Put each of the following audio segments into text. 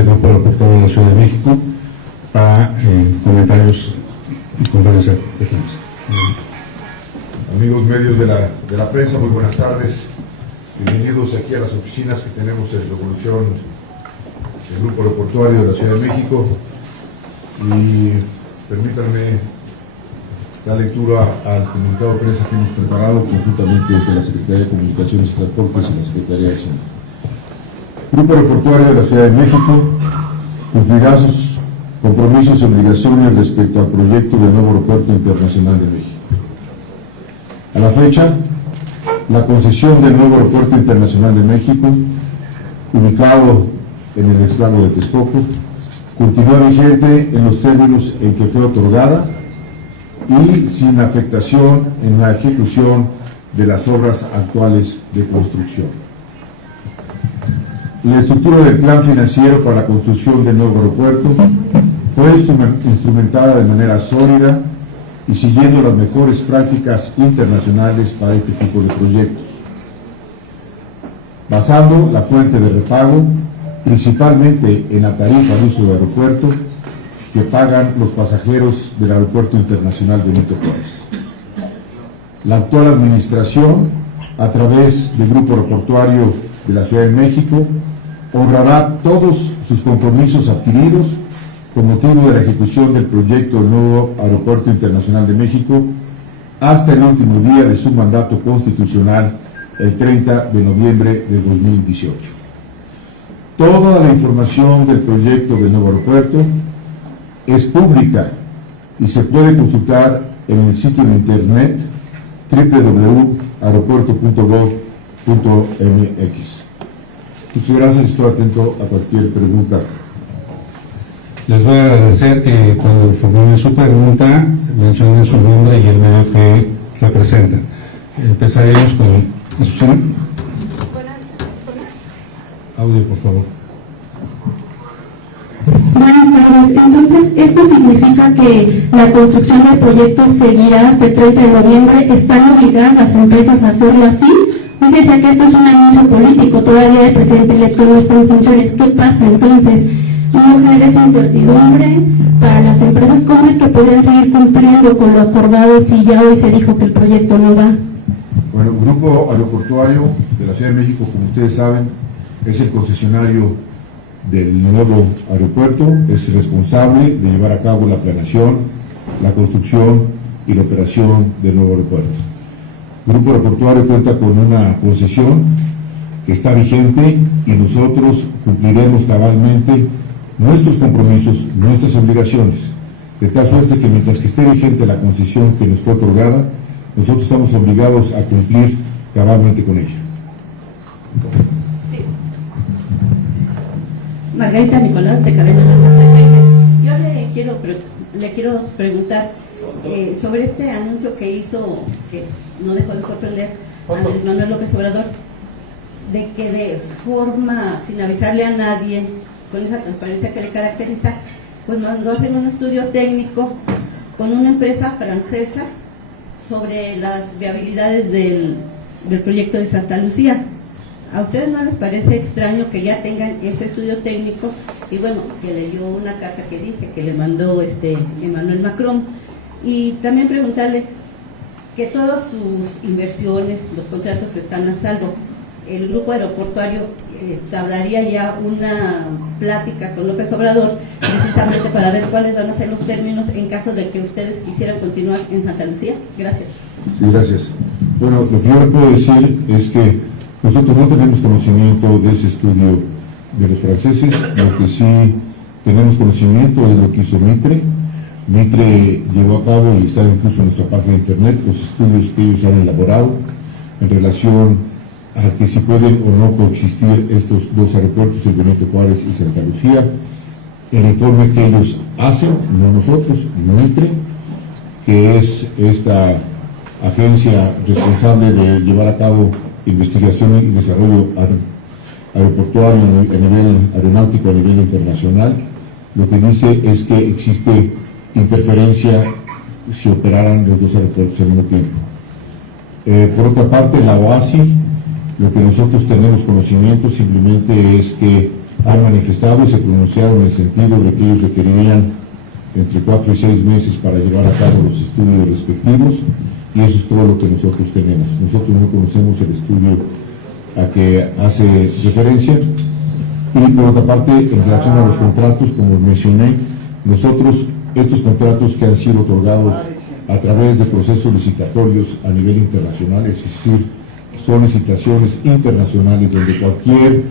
del Grupo Aeroportuario de la Ciudad de México para comentarios y conferencia de prensa. Amigos medios de la prensa, muy buenas tardes. Bienvenidos aquí a las oficinas que tenemos en Revolución del Grupo Aeroportuario de la Ciudad de México. Y permítanme dar lectura al comunicado de prensa que hemos preparado conjuntamente entre la Secretaría de Comunicaciones y Transportes y la Secretaría de Hacienda. Grupo Aeroportuario de la Ciudad de México cumplirá sus compromisos y obligaciones respecto al proyecto del nuevo Aeropuerto Internacional de México. A la fecha, la concesión del nuevo Aeropuerto Internacional de México, ubicado en el ex-lago de Texcoco, continúa vigente en los términos en que fue otorgada y sin afectación en la ejecución de las obras actuales de construcción. La estructura del plan financiero para la construcción del nuevo aeropuerto fue instrumentada de manera sólida y siguiendo las mejores prácticas internacionales para este tipo de proyectos, basando la fuente de repago principalmente en la tarifa de uso del aeropuerto que pagan los pasajeros del Aeropuerto Internacional Benito Juárez. La actual administración, a través del Grupo Aeroportuario de la Ciudad de México, honrará todos sus compromisos adquiridos con motivo de la ejecución del proyecto del nuevo Aeropuerto Internacional de México hasta el último día de su mandato constitucional, el 30 de noviembre de 2018. Toda la información del proyecto del nuevo aeropuerto es pública y se puede consultar en el sitio de internet www.aeropuerto.gov.mx. Muchas gracias, estoy atento a cualquier pregunta. Les voy a agradecer que cuando formulen su pregunta mencionen su nombre y el medio que representan. Empezaremos con Azucena. Audio, por favor. Buenas tardes. Entonces, ¿esto significa que la construcción del proyecto seguirá hasta el 30 de noviembre? ¿Están obligadas las empresas a hacerlo así? Dice que esto es un anuncio político, todavía el presidente electo no está en funciones. ¿Qué pasa entonces? ¿No genera esa incertidumbre para las empresas? ¿Cómo es que podrían seguir cumpliendo con lo acordado si ya hoy se dijo que el proyecto no va? Bueno, el Grupo Aeroportuario de la Ciudad de México, como ustedes saben, es el concesionario del nuevo aeropuerto, es responsable de llevar a cabo la planeación, la construcción y la operación del nuevo aeropuerto. El Grupo Aeroportuario cuenta con una concesión que está vigente y nosotros cumpliremos cabalmente nuestros compromisos, nuestras obligaciones, de tal suerte que mientras que esté vigente la concesión que nos fue otorgada, nosotros estamos obligados a cumplir cabalmente con ella. Sí. Margarita Nicolás, de Cadena Nacional. Yo le quiero preguntar sobre este anuncio que hizo, que no dejó de sorprender a Andrés Manuel López Obrador, de que de forma, sin avisarle a nadie, con esa transparencia que le caracteriza, pues mandó a hacer un estudio técnico con una empresa francesa sobre las viabilidades del proyecto de Santa Lucía. ¿A ustedes no les parece extraño que ya tengan ese estudio técnico? Y bueno, que leyó una carta que dice que le mandó Emmanuel Macron. Y también preguntarle que todas sus inversiones, los contratos están a salvo. El Grupo Aeroportuario hablaría ya una plática con López Obrador precisamente para ver cuáles van a ser los términos en caso de que ustedes quisieran continuar en Santa Lucía. Gracias. Sí, gracias. Bueno, lo que yo le puedo decir es que nosotros no tenemos conocimiento de ese estudio de los franceses. Lo que sí tenemos conocimiento es lo que hizo Mitre. Mitre llevó a cabo y está incluso en nuestra página de internet los estudios que ellos han elaborado en relación a que si pueden o no coexistir estos dos aeropuertos, el Benito Juárez y Santa Lucía. El informe que ellos hacen, no nosotros, Mitre, que es esta agencia responsable de llevar a cabo investigación y desarrollo aeroportuario a nivel aeronáutico, a nivel internacional, lo que dice es que existe interferencia si operaran los dos aeropuertos al mismo tiempo. Por otra parte, la OASI, lo que nosotros tenemos conocimiento simplemente es que han manifestado y se pronunciaron en el sentido de que ellos requerirían entre 4 y 6 meses para llevar a cabo los estudios respectivos, y eso es todo lo que nosotros tenemos. Nosotros no conocemos el estudio a que hace referencia. Y por otra parte, en relación a los contratos, como mencioné, nosotros, estos contratos que han sido otorgados a través de procesos licitatorios a nivel internacional, es decir, son licitaciones internacionales donde cualquier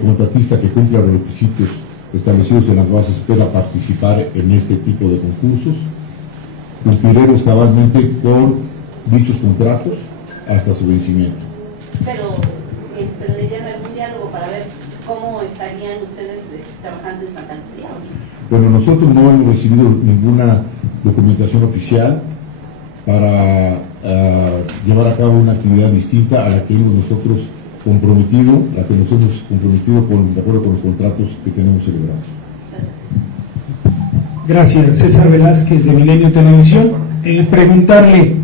contratista que cumpla los requisitos establecidos en las bases pueda participar en este tipo de concursos. Cumpliremos cabalmente con dichos contratos hasta su vencimiento. Pero deberían algún diálogo para ver cómo estarían ustedes trabajando en Santa Lucía. Bueno, nosotros no hemos recibido ninguna documentación oficial para llevar a cabo una actividad distinta a la que hemos nosotros comprometido, la que nos hemos comprometido de acuerdo con los contratos que tenemos celebrados. Gracias. César Velázquez, de Milenio Televisión. Preguntarle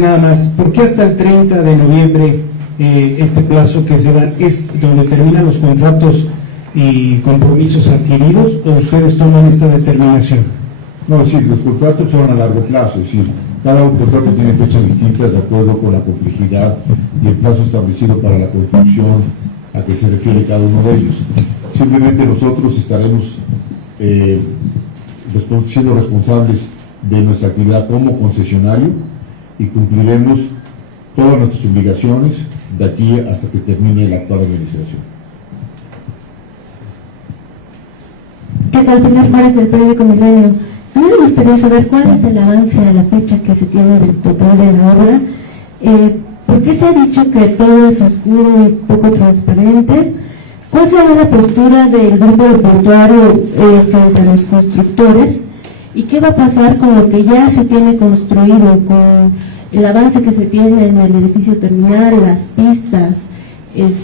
nada más, ¿por qué hasta el 30 de noviembre este plazo que se da es donde terminan los contratos y compromisos adquiridos, o ustedes toman esta determinación? No, sí, los contratos son a largo plazo, es decir, cada contrato tiene fechas distintas de acuerdo con la complejidad y el plazo establecido para la construcción a que se refiere cada uno de ellos. Simplemente nosotros estaremos siendo responsables de nuestra actividad como concesionario y cumpliremos todas nuestras obligaciones de aquí hasta que termine la actual administración. ¿Qué tal, Pilar Juárez, del periódico Milenio? A mí me gustaría saber cuál es el avance a la fecha que se tiene del total de la obra. ¿Por qué se ha dicho que todo es oscuro y poco transparente? ¿Cuál será la postura del grupo portuario frente a los constructores? ¿Y qué va a pasar con lo que ya se tiene construido, con el avance que se tiene en el edificio terminal, las pistas, el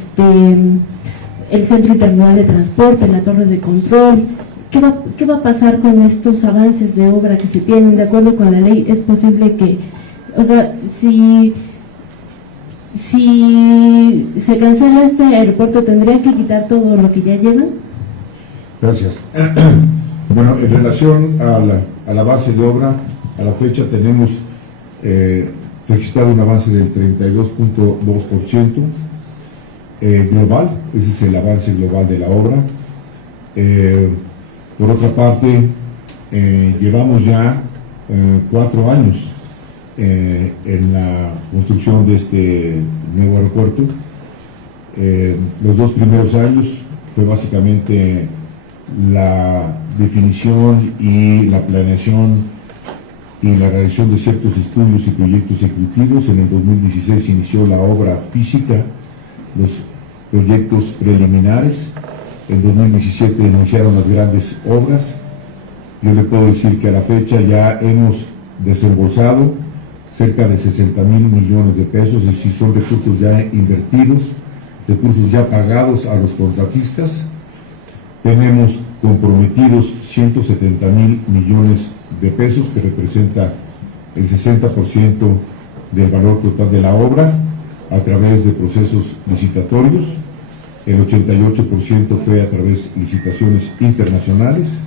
centro intermodal de transporte, la torre de control? ¿Qué va a pasar con estos avances de obra que se tienen? De acuerdo con la ley, es posible que, o sea, si se cancela este aeropuerto, ¿tendría que quitar todo lo que ya llevan? Gracias. Bueno, en relación a la base de obra, a la fecha tenemos registrado un avance del 32.2% global, ese es el avance global de la obra. Por otra parte, llevamos ya 4 años en la construcción de este nuevo aeropuerto. Los 2 primeros años fue básicamente la definición y la planeación y la realización de ciertos estudios y proyectos ejecutivos. En el 2016 se inició la obra física, los proyectos preliminares. En 2017 iniciaron las grandes obras. Yo le puedo decir que a la fecha ya hemos desembolsado cerca de 60,000 millones de pesos, es decir, son recursos ya invertidos, recursos ya pagados a los contratistas. Tenemos comprometidos 170,000 millones de pesos, que representa el 60% del valor total de la obra, a través de procesos licitatorios. El 88% fue a través de licitaciones internacionales.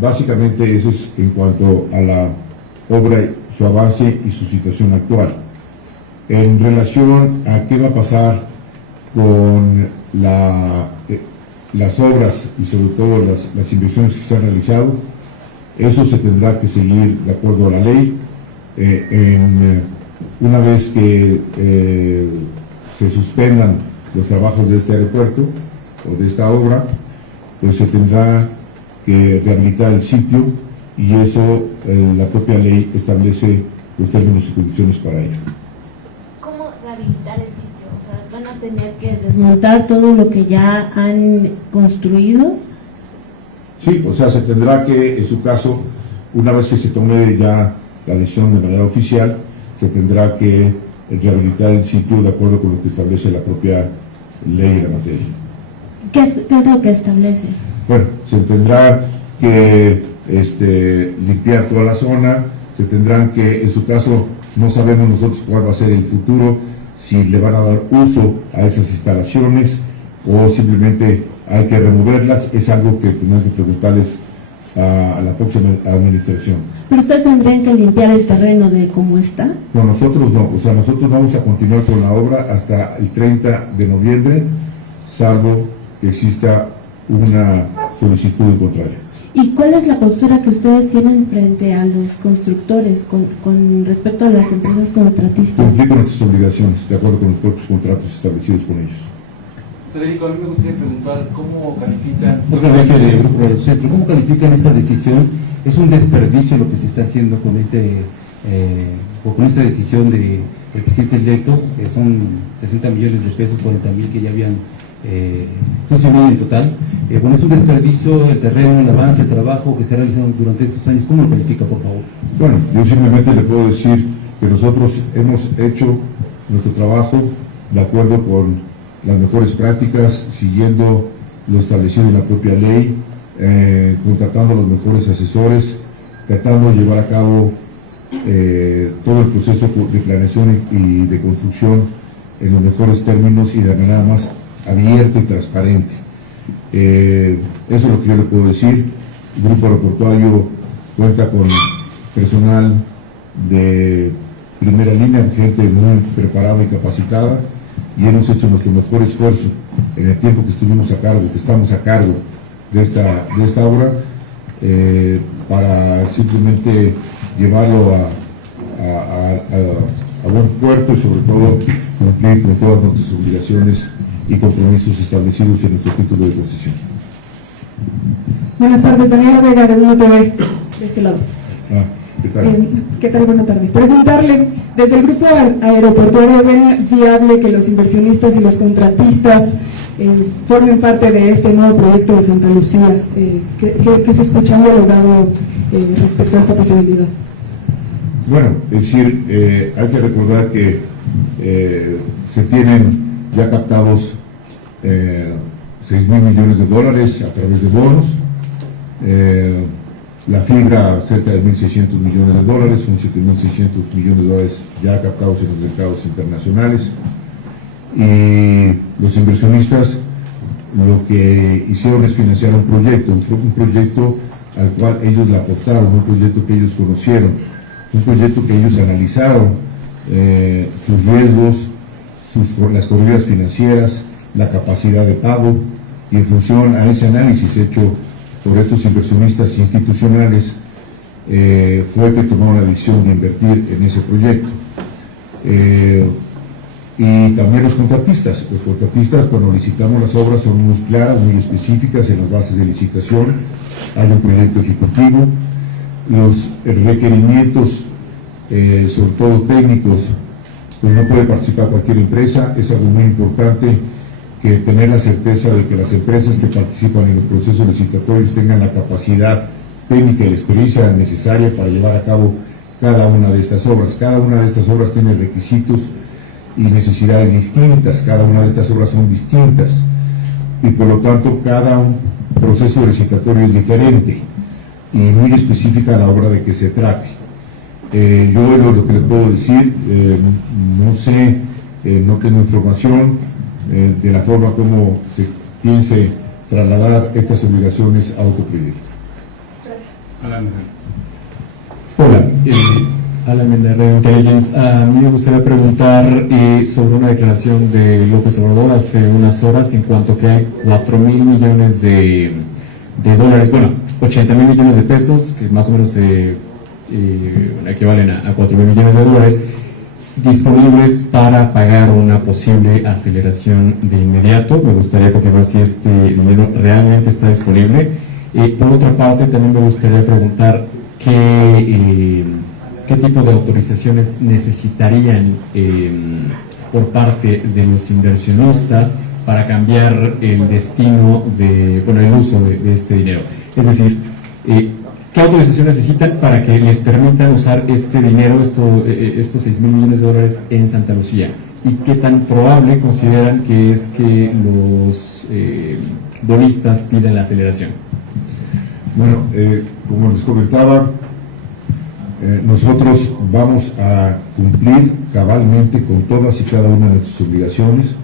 Básicamente eso es en cuanto a la obra, su avance y su situación actual. En relación a qué va a pasar con las obras y sobre todo las inversiones que se han realizado, eso se tendrá que seguir de acuerdo a la ley. Una vez que se suspendan los trabajos de este aeropuerto o de esta obra, pues se tendrá que rehabilitar el sitio, y eso la propia ley establece los términos y condiciones para ello. ¿Cómo rehabilitar el sitio? O sea, ¿van a tener que desmontar todo lo que ya han construido? Sí, o sea, se tendrá que, en su caso, una vez que se tome ya la decisión de manera oficial, se tendrá que rehabilitar el sitio de acuerdo con lo que establece la propia ley de la materia. ¿Qué es lo que establece? Bueno, se tendrá que limpiar toda la zona, se tendrán que, en su caso, no sabemos nosotros cuál va a ser el futuro, si le van a dar uso a esas instalaciones, o simplemente hay que removerlas, es algo que tenemos que preguntarles a la próxima administración. Pero ustedes tendrían que limpiar el terreno de cómo está. No, nosotros no, o sea, nosotros vamos a continuar con la obra hasta el 30 de noviembre, salvo que exista una solicitud en contrario. ¿Y cuál es la postura que ustedes tienen frente a los constructores con respecto a las empresas contratistas? Cumplir con nuestras obligaciones, de acuerdo con los propios contratos establecidos con ellos. Federico, a mí me gustaría preguntar cómo califican, ¿cómo califican esta decisión? ¿Es un desperdicio lo que se está haciendo con con esta decisión de requisito directo? Que son 60 millones de pesos, 40,000 que ya habían funcionado en total. Bueno, es un desperdicio el terreno, el avance, el trabajo que se ha realizado durante estos años. ¿Cómo lo califica, por favor? Bueno, yo simplemente le puedo decir que nosotros hemos hecho nuestro trabajo de acuerdo con las mejores prácticas, siguiendo lo establecido en la propia ley, contratando a los mejores asesores, tratando de llevar a cabo todo el proceso de planeación y de construcción en los mejores términos y de manera más abierta y transparente. Eso es lo que yo le puedo decir. El Grupo Aeroportuario cuenta con personal de primera línea, gente muy preparada y capacitada, y hemos hecho nuestro mejor esfuerzo en el tiempo que estuvimos a cargo, que estamos a cargo de esta obra, para simplemente llevarlo a buen puerto y sobre todo cumplir con todas nuestras obligaciones y compromisos establecidos en nuestro título de concesión. Buenas tardes, Daniela Vega de Uno TV, de este lado. ¿Qué tal? ¿Qué tal? Buenas tardes. Preguntarle, desde el Grupo Aeroportuario, ¿ven viable que los inversionistas y los contratistas formen parte de este nuevo proyecto de Santa Lucía? ¿Qué se escucha en dialogado respecto a esta posibilidad? Bueno, es decir, hay que recordar que se tienen ya captados 6,000 millones de dólares a través de bonos, la fibra cerca de 1.600 millones de dólares, son 7.600 millones de dólares ya captados en los mercados internacionales, y los inversionistas lo que hicieron es financiar un proyecto al cual ellos le apostaron, un proyecto que ellos conocieron, un proyecto que ellos analizaron, sus riesgos, las corridas financieras, la capacidad de pago, y en función a ese análisis hecho por estos inversionistas institucionales, fue que tomaron la decisión de invertir en ese proyecto. Y también los contratistas, cuando licitamos las obras son muy claras, muy específicas en las bases de licitación, hay un proyecto ejecutivo, los requerimientos, sobre todo técnicos, pues no puede participar cualquier empresa, es algo muy importante que tener la certeza de que las empresas que participan en los procesos licitatorios tengan la capacidad técnica y la experiencia necesaria para llevar a cabo cada una de estas obras. Cada una de estas obras tiene requisitos y necesidades distintas, cada una de estas obras son distintas, y por lo tanto cada proceso licitatorio es diferente y muy específica a la obra de que se trate. Yo lo que le puedo decir, no sé, no tengo información de la forma como se piense trasladar estas obligaciones a otro proyecto. Hola, Alan Menda, Red Intelligence. A mí me gustaría preguntar sobre una declaración de López Obrador hace unas horas en cuanto que hay 4,000 millones de dólares, bueno, 80,000 millones de pesos, que más o menos equivalen a 4,000 millones de dólares, disponibles para pagar una posible aceleración de inmediato. Me gustaría confirmar si este dinero realmente está disponible. Por otra parte, también me gustaría preguntar qué tipo de autorizaciones necesitarían por parte de los inversionistas para cambiar el destino el uso de este dinero. Es decir, ¿qué autorización necesitan para que les permitan usar este dinero, estos 6,000 millones de dólares en Santa Lucía? ¿Y qué tan probable consideran que es que los bonistas pidan la aceleración? Bueno, como les comentaba, nosotros vamos a cumplir cabalmente con todas y cada una de nuestras obligaciones.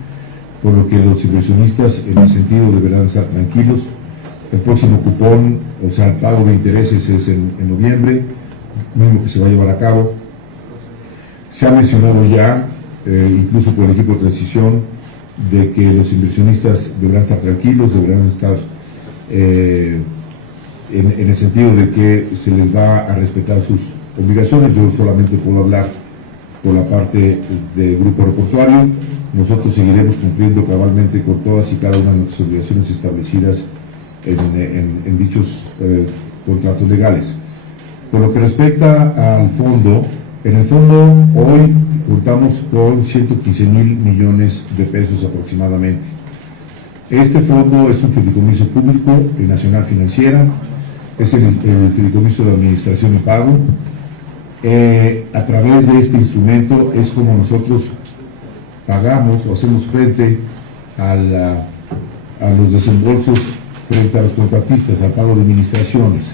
por lo que los inversionistas en el sentido deberán estar tranquilos. El próximo cupón, o sea, el pago de intereses es en noviembre, mismo que se va a llevar a cabo. Se ha mencionado ya, incluso por el equipo de transición, de que los inversionistas deberán estar tranquilos, deberán estar en el sentido de que se les va a respetar sus obligaciones. Yo solamente puedo hablar por la parte del grupo aeroportuario. Nosotros seguiremos cumpliendo cabalmente con todas y cada una de nuestras obligaciones establecidas en dichos contratos legales. Por lo que respecta al fondo, en el fondo hoy contamos con 115,000 millones de pesos aproximadamente. Este fondo es un fideicomiso público de Nacional Financiera, es el fideicomiso de administración y pago. A través de este instrumento es como nosotros pagamos o hacemos frente a los desembolsos frente a los contratistas, al pago de administraciones.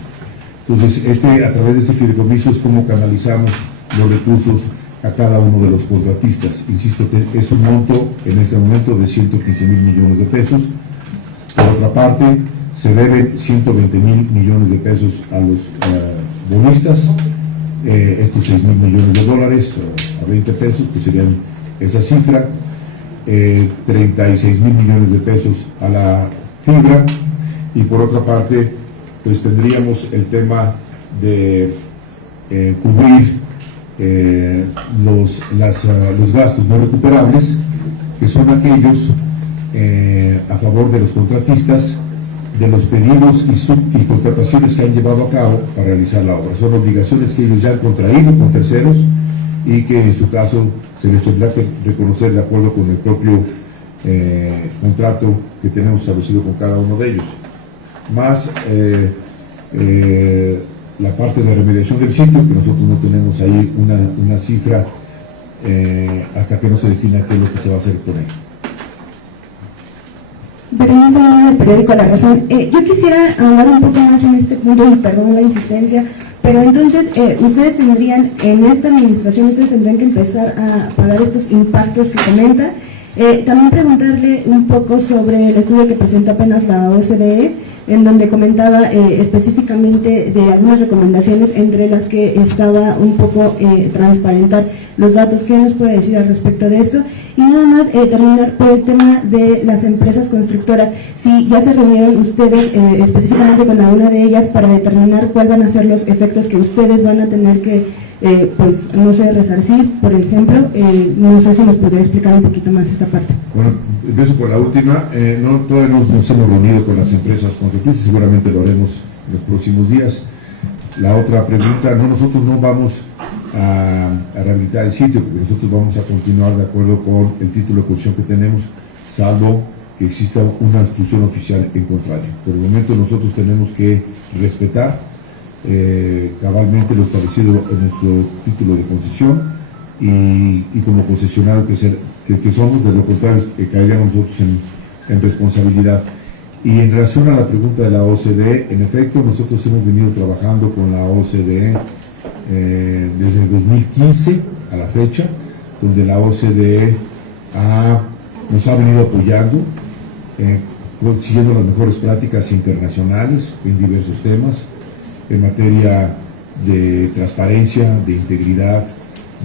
Entonces, a través de este fideicomiso es como canalizamos los recursos a cada uno de los contratistas. Insisto, es un monto en este momento de 115,000 millones de pesos. Por otra parte, se deben 120,000 millones de pesos a los bonistas. Estos 6,000 millones de dólares a 20 pesos, pues serían esa cifra. 36,000 millones de pesos a la fibra. Y por otra parte, pues tendríamos el tema de cubrir los gastos no recuperables, que son aquellos a favor de los contratistas, de los pedidos y contrataciones que han llevado a cabo para realizar la obra. Son obligaciones que ellos ya han contraído con terceros y que en su caso se les tendrá que reconocer de acuerdo con el propio contrato que tenemos establecido con cada uno de ellos. Más la parte de remediación del sitio, que nosotros no tenemos ahí una cifra hasta que no se defina qué es lo que se va a hacer con él. Berenice Luna, del periódico La Razón. Yo quisiera ahondar un poco más en este punto y perdón la insistencia, pero entonces ustedes tendrían, en esta administración, ustedes tendrían que empezar a pagar estos impactos que comenta. También preguntarle un poco sobre el estudio que presentó apenas la OCDE, en donde comentaba específicamente de algunas recomendaciones, entre las que estaba un poco transparentar los datos. ¿Qué nos puede decir al respecto de esto? Y nada más terminar por el tema de las empresas constructoras. Si ya se reunieron ustedes específicamente con alguna de ellas para determinar cuáles van a ser los efectos que ustedes van a tener que, pues, no sé, resarcir, por ejemplo. No sé si nos podría explicar un poquito más esta parte. Bueno, empiezo por la última. Todavía no nos hemos reunido con las empresas contratistas, seguramente lo haremos en los próximos días. La otra pregunta, nosotros no vamos a rehabilitar el sitio, porque nosotros vamos a continuar de acuerdo con el título de concesión que tenemos, salvo que exista una instrucción oficial en contrario. Por el momento nosotros tenemos que respetar cabalmente lo establecido en nuestro título de concesión y como concesionario que somos, de lo contrario caeríamos nosotros en responsabilidad. Y en relación a la pregunta de la OCDE, en efecto, nosotros hemos venido trabajando con la OCDE desde el 2015 a la fecha, donde la OCDE nos ha venido apoyando, siguiendo las mejores prácticas internacionales en diversos temas, en materia de transparencia, de integridad,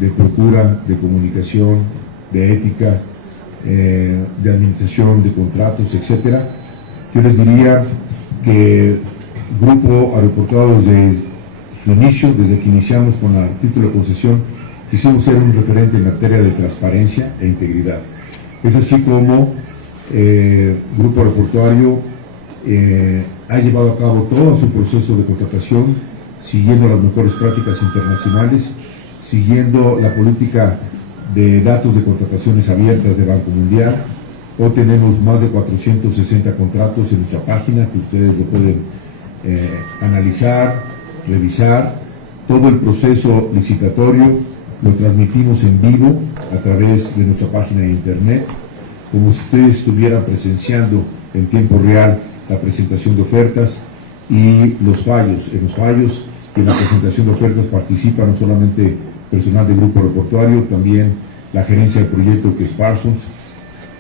de procura, de comunicación, de ética, de administración de contratos, etcétera. Yo les diría que el Grupo Aeroportuario, desde su inicio, desde que iniciamos con el título de concesión, quisimos ser un referente en materia de transparencia e integridad. Es así como Grupo Aeroportuario ha llevado a cabo todo su proceso de contratación, siguiendo las mejores prácticas internacionales, siguiendo la política de datos de contrataciones abiertas de Banco Mundial. Hoy tenemos más de 460 contratos en nuestra página que ustedes lo pueden analizar, revisar. Todo el proceso licitatorio lo transmitimos en vivo a través de nuestra página de internet, como si ustedes estuvieran presenciando en tiempo real la presentación de ofertas y los fallos. En los fallos y en la presentación de ofertas participa no solamente personal del Grupo Aeroportuario, también la gerencia del proyecto, que es Parsons,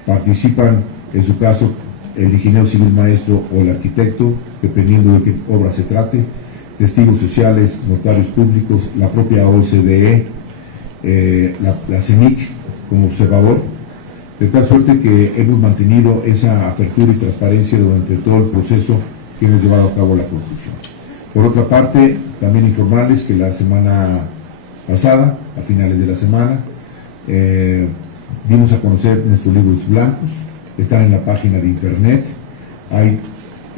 Participan, en su caso, el ingeniero civil maestro o el arquitecto, dependiendo de qué obra se trate, testigos sociales, notarios públicos, la propia OCDE, la CENIC como observador, de tal suerte que hemos mantenido esa apertura y transparencia durante todo el proceso que hemos llevado a cabo la construcción. Por otra parte, también informarles que la semana pasada, a finales de la semana, dimos a conocer nuestros libros blancos, están en la página de internet.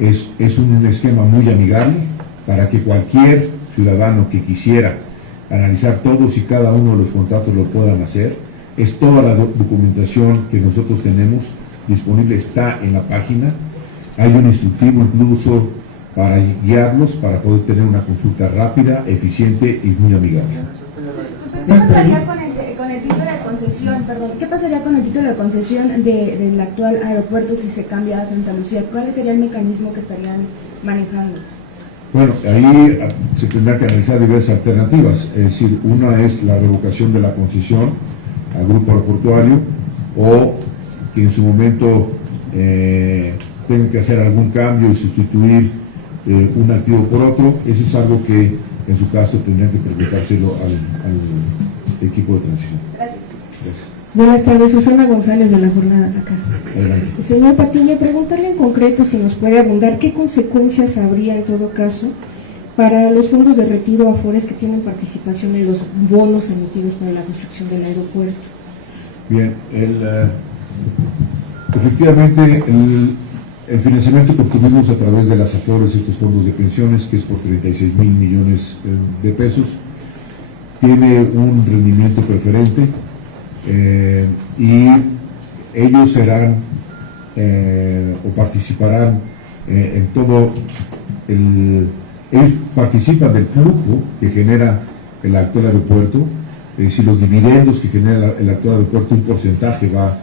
Es un esquema muy amigable para que cualquier ciudadano que quisiera analizar todos y cada uno de los contratos lo puedan hacer. Es toda la documentación que nosotros tenemos disponible, está en la página. Hay un instructivo incluso para guiarlos, para poder tener una consulta rápida, eficiente y muy amigable. ¿Qué pasaría con el título de concesión, perdón? ¿Qué pasaría con el título de concesión del actual aeropuerto si se cambia a Santa Lucía? ¿Cuál sería el mecanismo que estarían manejando? Bueno, ahí se tendrá que analizar diversas alternativas, es decir, una es la revocación de la concesión al grupo aeroportuario, o que en su momento tenga que hacer algún cambio y sustituir un activo por otro. Eso es algo que en su caso tendrían que preguntárselo al equipo de transición. Gracias. Buenas tardes, Susana González de La Jornada acá. Adelante. Señor Patiño, preguntarle en concreto si nos puede abundar qué consecuencias habría en todo caso para los fondos de retiro afores que tienen participación en los bonos emitidos para la construcción del aeropuerto. Bien, efectivamente el financiamiento que obtuvimos a través de las afores, estos fondos de pensiones, que es por 36,000 millones de pesos, tiene un rendimiento preferente, y ellos serán o participarán en todo ellos participan del flujo que genera el actual aeropuerto, es decir, los dividendos que genera el actual aeropuerto, un porcentaje va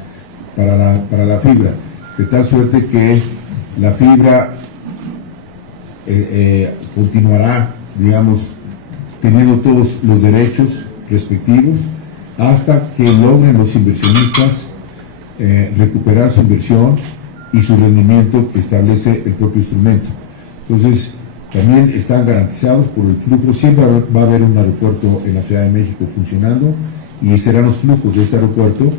para la fibra, de tal suerte que la fibra continuará, digamos, teniendo todos los derechos respectivos hasta que logren los inversionistas recuperar su inversión y su rendimiento que establece el propio instrumento. Entonces, también están garantizados por el flujo. Siempre va a haber un aeropuerto en la Ciudad de México funcionando, y serán los flujos de este aeropuerto,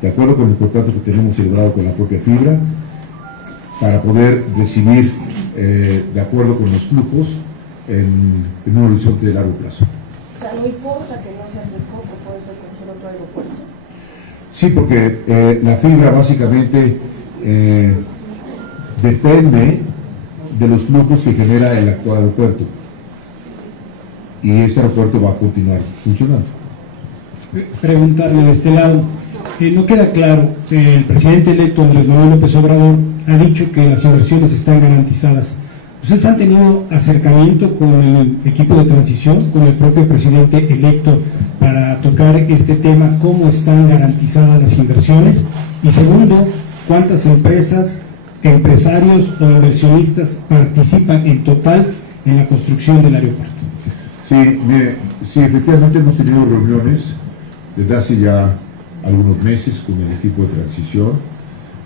de acuerdo con el contrato que tenemos celebrado con la propia fibra, para poder recibir, de acuerdo con los flujos, en un horizonte de largo plazo. O sea, no importa que no sea Texcoco, puede ser cualquier otro aeropuerto. Sí, porque la fibra básicamente depende de los flujos que genera el actual aeropuerto, y este aeropuerto va a continuar funcionando. Preguntarle de este lado, no queda claro, el presidente electo Andrés Manuel López Obrador ha dicho que las inversiones están garantizadas. ¿Ustedes han tenido acercamiento con el equipo de transición, con el propio presidente electo, para tocar este tema, cómo están garantizadas las inversiones? Y segundo, ¿cuántas empresas, empresarios o inversionistas participan en total en la construcción del aeropuerto? Sí, efectivamente hemos tenido reuniones desde hace ya algunos meses con el equipo de transición.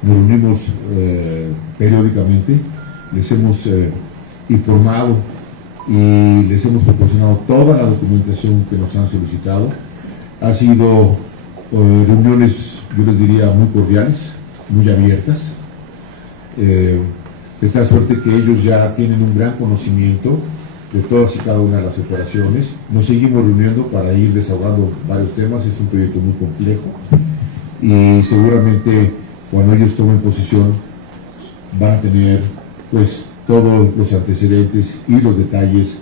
Nos reunimos periódicamente, les hemos informado y les hemos proporcionado toda la documentación que nos han solicitado. Ha sido reuniones, yo les diría, muy cordiales, muy abiertas, de tal suerte que ellos ya tienen un gran conocimiento de todas y cada una de las operaciones. Nos seguimos reuniendo para ir desahogando varios temas. Es un proyecto muy complejo y seguramente cuando ellos tomen posesión van a tener pues todos los antecedentes y los detalles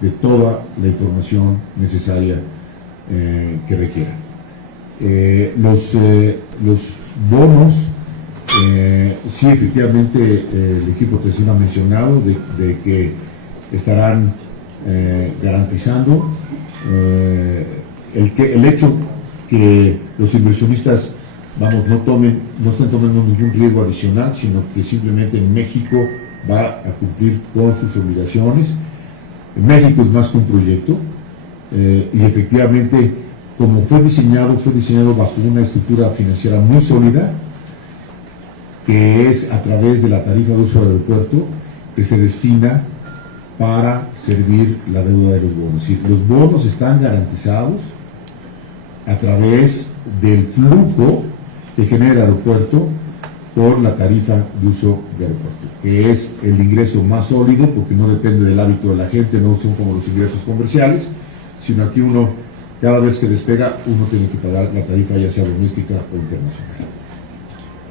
de toda la información necesaria que requieran. Los bonos, sí, efectivamente el equipo de transición ha mencionado de que estarán garantizando el hecho que los inversionistas no están tomando ningún riesgo adicional, sino que simplemente México va a cumplir con sus obligaciones. México es más que un proyecto, y efectivamente, como fue diseñado bajo una estructura financiera muy sólida, que es a través de la tarifa de uso del aeropuerto que se destina para servir la deuda de los bonos. Y los bonos están garantizados a través del flujo que genera el aeropuerto por la tarifa de uso de aeropuerto, que es el ingreso más sólido porque no depende del hábito de la gente, no son como los ingresos comerciales, sino aquí uno, cada vez que despega, uno tiene que pagar la tarifa ya sea doméstica o internacional.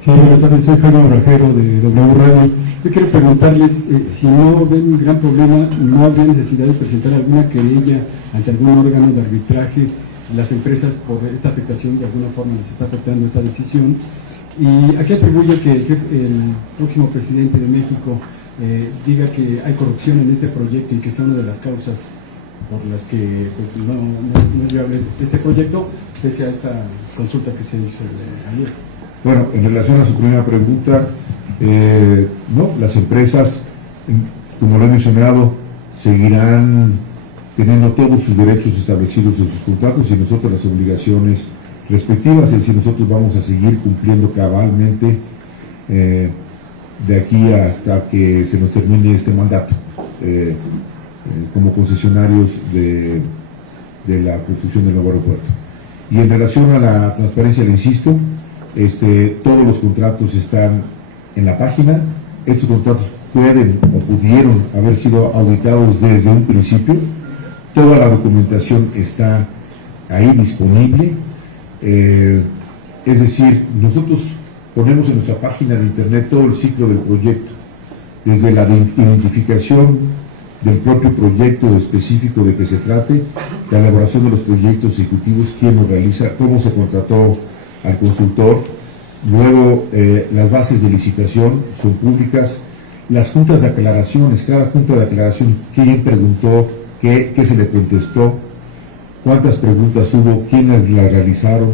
Sí, buenas tardes, soy Jaime Barajero de W Radio. Yo quiero preguntarles si no ven un gran problema, no habría necesidad de presentar alguna querella ante algún órgano de arbitraje las empresas por esta afectación, de alguna forma les está afectando esta decisión. Y aquí atribuye que el próximo presidente de México diga que hay corrupción en este proyecto y que es una de las causas por las que pues, no es viable este proyecto, pese a esta consulta que se hizo ayer. Bueno, en relación a su primera pregunta, no, las empresas, como lo he mencionado, seguirán teniendo todos sus derechos establecidos en sus contratos y nosotros las obligaciones respectivas, es decir, nosotros vamos a seguir cumpliendo cabalmente de aquí hasta que se nos termine este mandato como concesionarios de la construcción del nuevo aeropuerto. Y en relación a la transparencia, le insisto, todos los contratos están en la página. Estos contratos pueden o pudieron haber sido auditados desde un principio. Toda la documentación está ahí disponible. Es decir, nosotros ponemos en nuestra página de internet todo el ciclo del proyecto, desde la identificación del propio proyecto específico de que se trate, la elaboración de los proyectos ejecutivos, quién lo realiza, cómo se contrató al consultor, luego las bases de licitación son públicas, las juntas de aclaraciones, cada junta de aclaración, quién preguntó, qué se le contestó, cuántas preguntas hubo, quiénes las realizaron,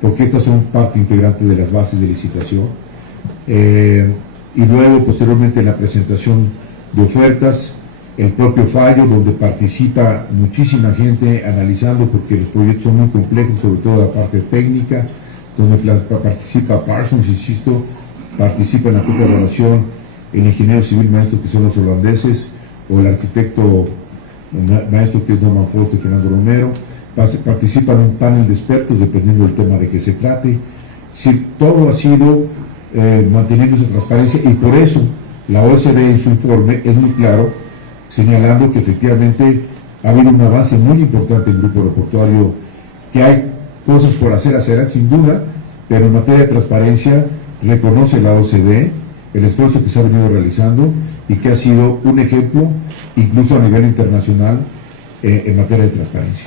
porque estas son parte integrante de las bases de licitación, y luego posteriormente la presentación de ofertas, el propio fallo donde participa muchísima gente analizando, porque los proyectos son muy complejos, sobre todo la parte técnica, donde participa Parsons, insisto, participa en la propia evaluación el ingeniero civil maestro que son los holandeses, o el arquitecto maestro que es Norman Foster, Fernando Romero, participa en un panel de expertos dependiendo del tema de que se trate. Sí, todo ha sido manteniendo esa transparencia, y por eso la OCDE en su informe es muy claro, señalando que efectivamente ha habido un avance muy importante en el grupo aeroportuario, que hay cosas por hacer, sin duda, pero en materia de transparencia reconoce la OCDE el esfuerzo que se ha venido realizando y que ha sido un ejemplo incluso a nivel internacional en materia de transparencia.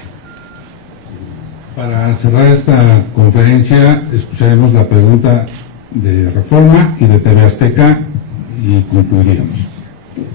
Para cerrar esta conferencia, escucharemos la pregunta de Reforma y de TV Azteca y concluiremos.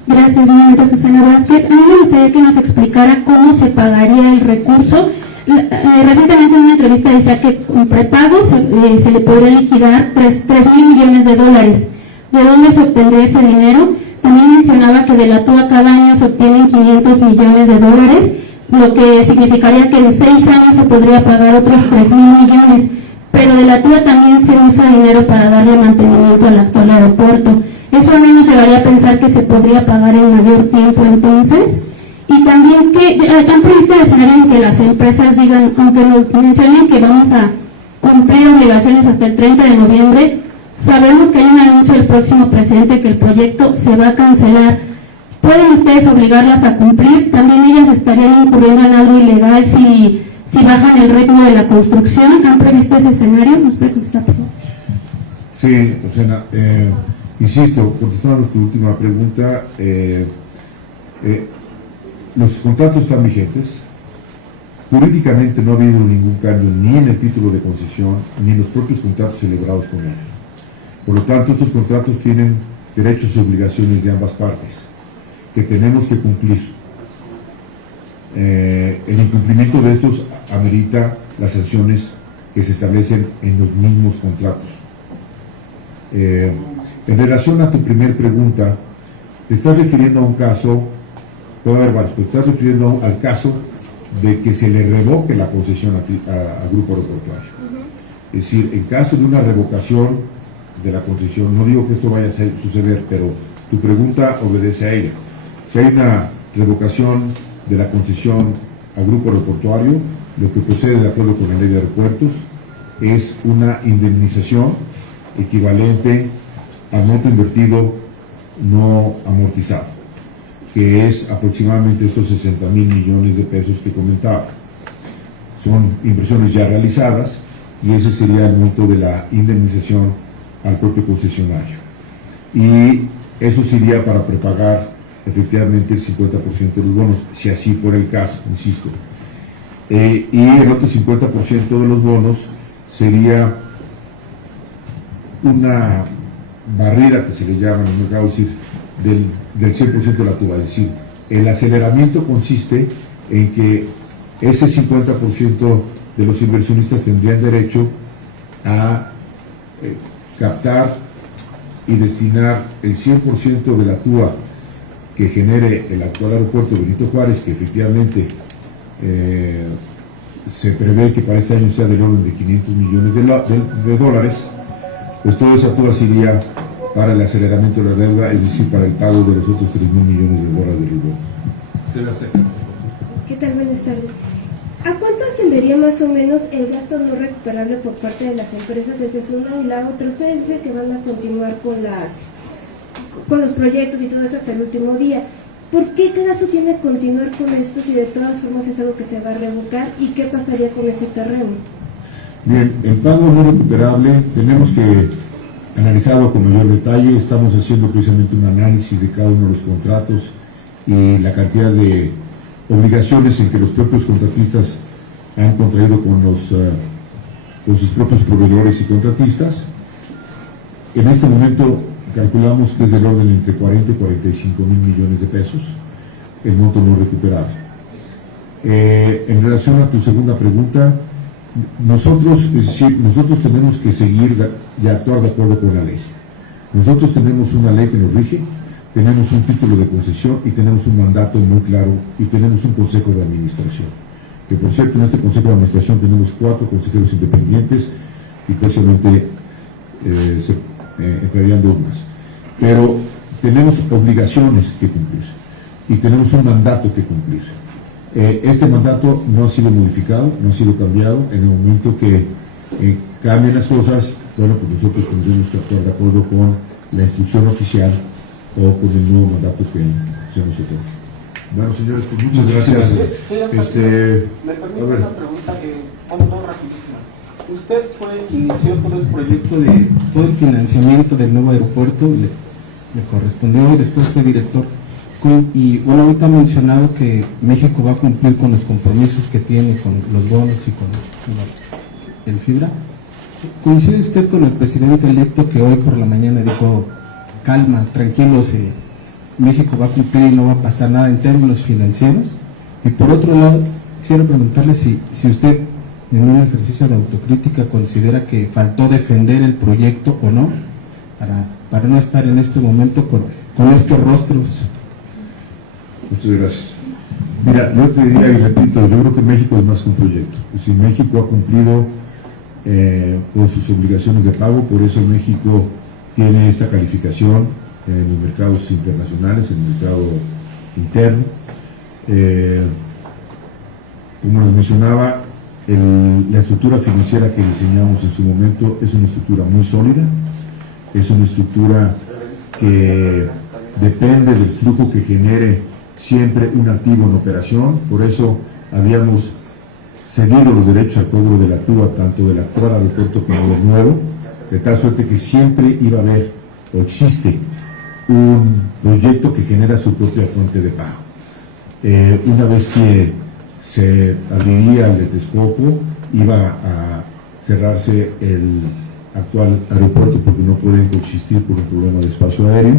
Gracias, señorita Susana Vázquez. A mí me gustaría que nos explicara cómo se pagaría el recurso. Recientemente en una entrevista decía que con prepagos se le podría liquidar 3,000 millones de dólares. ¿De dónde se obtendría ese dinero? También mencionaba que de la TUA cada año se obtienen 500 millones de dólares, lo que significaría que en 6 años se podría pagar otros 3,000 millones. Pero de la TUA también se usa dinero para darle mantenimiento al actual aeropuerto. Eso a mí nos llevaría a pensar que se podría pagar en mayor tiempo entonces. Y también que han previsto el escenario en que las empresas digan, aunque nos mencionen que vamos a cumplir obligaciones hasta el 30 de noviembre, sabemos que hay un anuncio del próximo presidente que el proyecto se va a cancelar. ¿Pueden ustedes obligarlas a cumplir? También ellas estarían incurriendo en algo ilegal si bajan el ritmo de la construcción. ¿Han previsto ese escenario? ¿Nos puede contestar, por favor? Sí, Rosana, insisto, contestando a tu última pregunta, los contratos están vigentes. Jurídicamente no ha habido ningún cambio ni en el título de concesión ni en los propios contratos celebrados con ellos. Por lo tanto, estos contratos tienen derechos y obligaciones de ambas partes que tenemos que cumplir. El incumplimiento de estos amerita las sanciones que se establecen en los mismos contratos. En relación a tu primer pregunta, te estás refiriendo a un caso, puede haber varios, pero te estás refiriendo al caso de que se le revoque la concesión a Grupo Aeroportuario. Es decir, en caso de una revocación, de la concesión. No digo que esto vaya a suceder, pero tu pregunta obedece a ella. Si hay una revocación de la concesión al grupo aeroportuario, lo que procede de acuerdo con la ley de aeropuertos es una indemnización equivalente al monto invertido no amortizado, que es aproximadamente estos 60,000 millones de pesos que comentaba. Son inversiones ya realizadas y ese sería el monto de la indemnización al propio concesionario. Y eso sería para prepagar efectivamente el 50% de los bonos, si así fuera el caso, insisto. Y el otro 50% de los bonos sería una barrera que se le llama, no me acabo de decir, del 100% de la tuba. Es decir, el aceleramiento consiste en que ese 50% de los inversionistas tendrían derecho a captar y destinar el 100% de la TUA que genere el actual aeropuerto Benito Juárez, que efectivamente se prevé que para este año sea del orden de 500 millones de dólares, pues toda esa TUA sería para el aceleramiento de la deuda, es decir, para el pago de los otros 3,000 millones de dólares del bono. ¿Qué tal? Buenas tardes. ¿A cuánto ascendería más o menos el gasto no recuperable por parte de las empresas? Esa es una. Y la otra, ustedes dicen que van a continuar con los proyectos y todo eso hasta el último día. ¿Por qué caso tiene que continuar con esto si de todas formas es algo que se va a revocar? ¿Y qué pasaría con ese terreno? Bien, el pago no recuperable tenemos que analizarlo con mayor detalle. Estamos haciendo precisamente un análisis de cada uno de los contratos y la cantidad de obligaciones en que los propios contratistas han contraído con sus propios proveedores y contratistas. En este momento calculamos que es del orden entre 40 y 45 mil millones de pesos el monto no recuperable. En relación a tu segunda pregunta, nosotros tenemos que seguir y actuar de acuerdo con la ley. Nosotros tenemos una ley que nos rige, tenemos un título de concesión y tenemos un mandato muy claro y tenemos un consejo de administración. Que por cierto, en este consejo de administración tenemos 4 consejeros independientes y próximamente entrarían 2 más. Pero tenemos obligaciones que cumplir y tenemos un mandato que cumplir. Este mandato no ha sido modificado, no ha sido cambiado. En el momento que cambien las cosas, bueno, pues nosotros tendremos que actuar de acuerdo con la instrucción oficial o con el nuevo mandato que se nos otorga. Bueno, señores, pues muchas gracias. Me permite una pregunta todo rapidísima. Usted fue quien inició todo el proyecto de todo el financiamiento del nuevo aeropuerto, le correspondió, después fue director. Y bueno, ahorita ha mencionado que México va a cumplir con los compromisos que tiene con los bonos y con el fibra. ¿Coincide usted con el presidente electo que hoy por la mañana dijo, calma, tranquilos, México va a cumplir y no va a pasar nada en términos financieros? Y por otro lado, quisiera preguntarle si usted en un ejercicio de autocrítica considera que faltó defender el proyecto o no, para no estar en este momento con estos rostros. Muchas gracias. Mira, yo te diría y repito, yo creo que México es más que un proyecto. Es decir, México ha cumplido con sus obligaciones de pago, por eso México tiene esta calificación en los mercados internacionales, en el mercado interno. Como les mencionaba, la estructura financiera que diseñamos en su momento es una estructura muy sólida, es una estructura que depende del flujo que genere siempre un activo en operación. Por eso habíamos cedido los derechos al cobro de la TUA, tanto del actual aeropuerto como del nuevo, de tal suerte que siempre iba a haber o existe un proyecto que genera su propia fuente de pago. Una vez que se abriría el de Texcoco, iba a cerrarse el actual aeropuerto porque no pueden coexistir por un problema de espacio aéreo,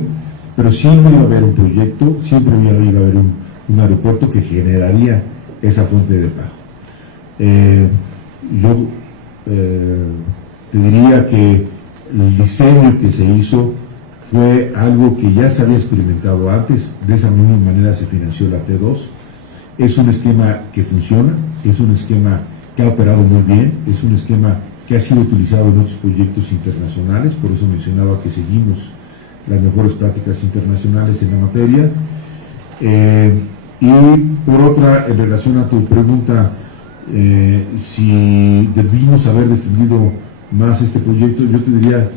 pero siempre iba a haber un proyecto, siempre iba a haber un aeropuerto que generaría esa fuente de pago. Yo te diría que el diseño que se hizo fue algo que ya se había experimentado antes, de esa misma manera se financió la T2. Es un esquema que funciona, es un esquema que ha operado muy bien, es un esquema que ha sido utilizado en otros proyectos internacionales, por eso mencionaba que seguimos las mejores prácticas internacionales en la materia. Y por otra, en relación a tu pregunta, si debimos haber defendido más este proyecto, yo te diría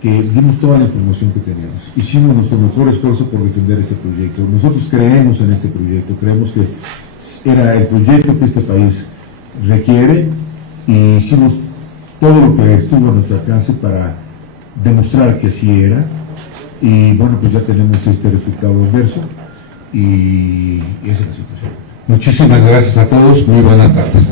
que dimos toda la información que teníamos. Hicimos nuestro mejor esfuerzo por defender este proyecto. Nosotros creemos en este proyecto, creemos que era el proyecto que este país requiere y hicimos todo lo que estuvo a nuestro alcance para demostrar que así era. Y bueno, pues ya tenemos este resultado adverso y esa es la situación. Muchísimas gracias a todos, muy buenas tardes.